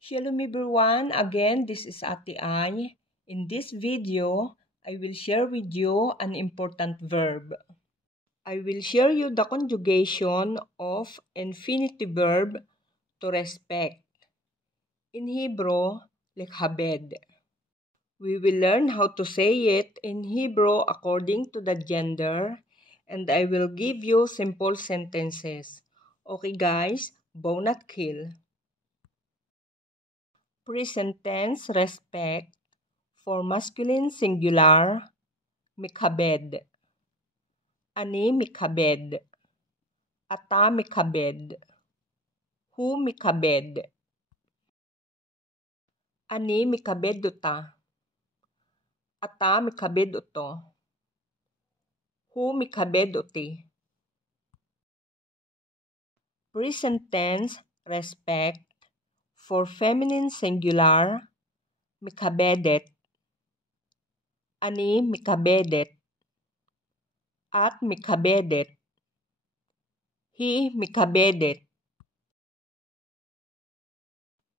Shalom everyone, again this is Ate Ai. In this video, I will share with you an important verb. I will share you the conjugation of infinitive verb to respect. In Hebrew, likhabed. We will learn how to say it in Hebrew according to the gender, and I will give you simple sentences. Okay guys, bow not kill. Present tense respect for masculine singular, mikhabed. Ani mikhabed. Ata mikhabed. Hu mikhabed. Ani mikhabed uta. Ata mikhabed uto. Hu mikhabed uti. Present tense respect for feminine singular, mikhabedet. Ani mikhabedet. At mikhabedet. Hi mikhabedet.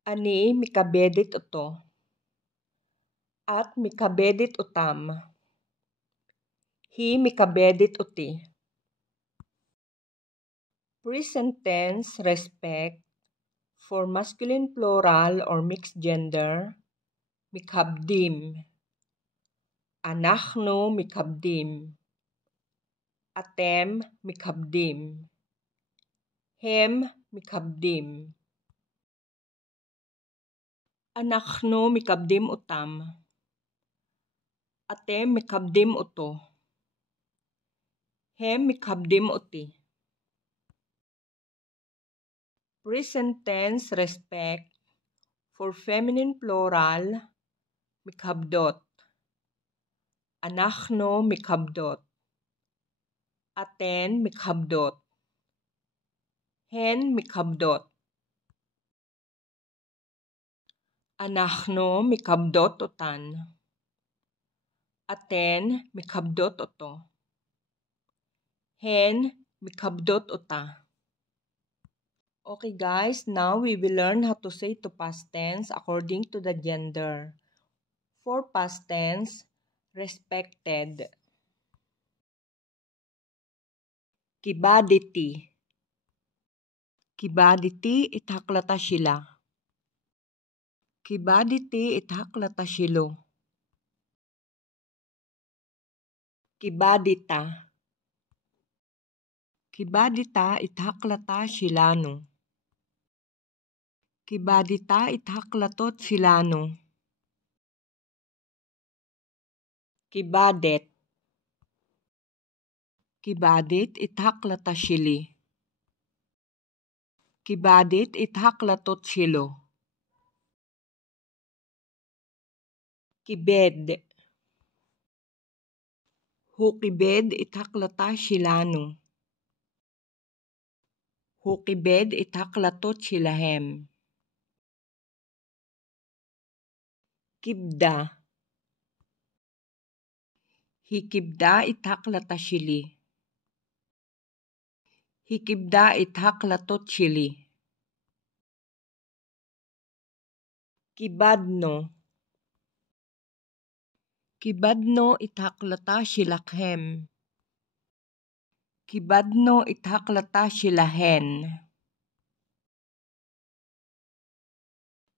Ani mikabedit uto. At mikabedit utam. Hi mikabedit uti. Present tense respect for masculine plural or mixed gender, mikhabdim. Anachnu mikhabdim. Atem mikhabdim. Hem mikhabdim. Anachnu mikhabdim utam. Atem mikhabdim uto. Hem mikhabdim uti. Present tense respect for feminine plural, mikhabdot. Anachnu mikhabdot. Aten mikhabdot. Hen mikhabdot. Anachnu mikhabdot utan. Aten mikhabdot uto. Hen mikhabdot uta. Okay guys, now we will learn how to say to past tense according to the gender. For past tense, respected. Kibaditi. Kibaditi ithaklata shila. Kibaditi ithaklata shilo. Kibadita. Kibadita ithaklata shilano. Kibadita ithaklatot shilano. Kibadet. Kibadit ithaklata shili. Kibadit ithaklatot shilo. Kibed. Hukibed ithaklata shilano. Hukibed ithaklatot shilahem. Kibda. Hikibda ithaklata shili. Hikibda ithaklatot shili. Kibadno. Kibadno ithaklata shilakhem. Kibadno ithaklata shilahen.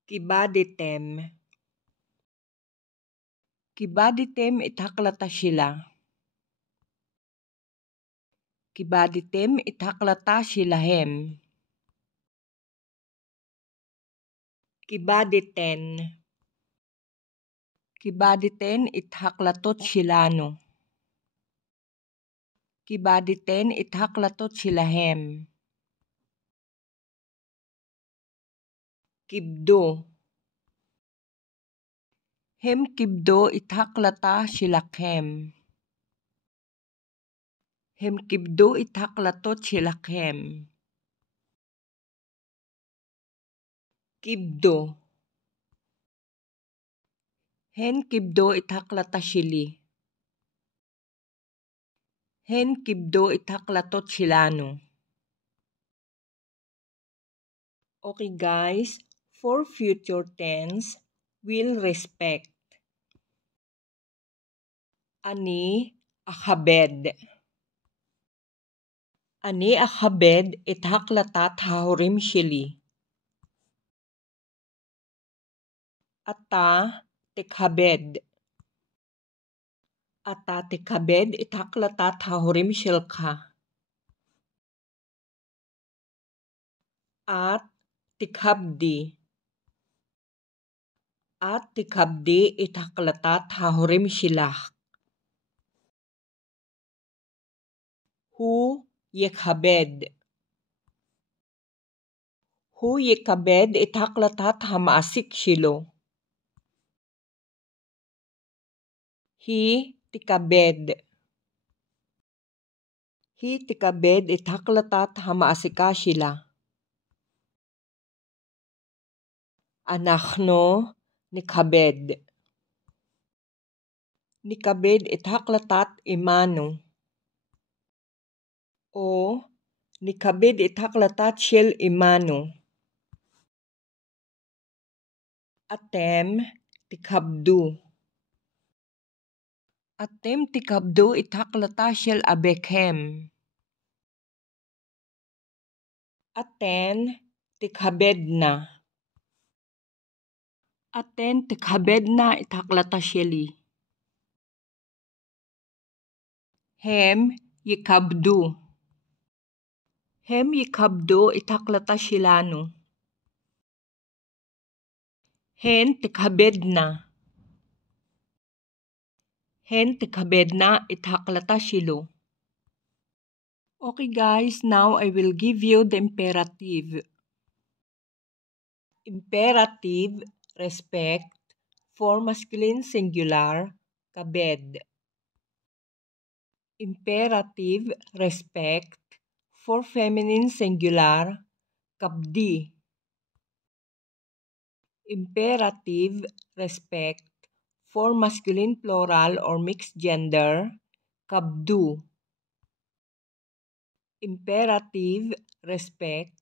Kibaditem. Kibaditem ithaklata shila. Kibaditem ithaklata shilahem. Kibaditen. Kibaditen ithaklatot shilano. Kibaditen ithaklatot shilahem. Kibdo. Hem kibdo ithaklata shilakhem. Hem kibdo ithaklatot shilakhem. Kibdo. Hen kibdo ithaklata shili. Hen kibdo ithaklatot shilano. Okay guys, For future tense, will respect. Ani akhabed. Ani akhabed ithaklatat hahurim shili. Ata tikhabed. Ata tikhabed ithaklatat hahurim shilka. At tikhabdi. At tikhabdi ithaklatat hahurim shilach. Hu yekhabed. Hu yekhabed ithaklatat hamaasik shilo. Hi tikabed. Hi tikabed ithaklatat hamaasika shila. Anachno nikabed. Nikabed ithaklatat imanu. O nikabed ithaklatat shel imanu. Atem tikhabdu. Atem tikhabdu ithaklata shel abekhem. Aten tikhabedna. Aten tikhabedna ithaklata sheli. Hem yikabdu. Hem yikabdu ithaklata shilanu. Hen tikhabedna. Hen tikhabedna ithaklata shilo. Okay guys, now I will give you the imperative. Imperative, respect, for masculine singular, kabed. Imperative, respect, for feminine singular, kabdi. Imperative, respect, for masculine plural or mixed gender, kabdu. Imperative, respect,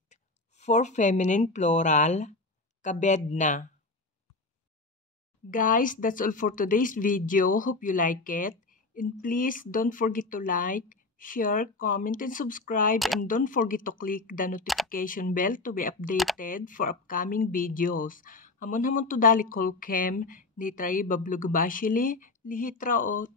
for feminine plural, kabedna. Guys, that's all for today's video. Hope you like it. And please don't forget to like, share, comment, and subscribe. And don't forget to click the notification bell to be updated for upcoming videos. Hamon-hamon to dali kolkem, ni trai bablugabashili, lihitraot.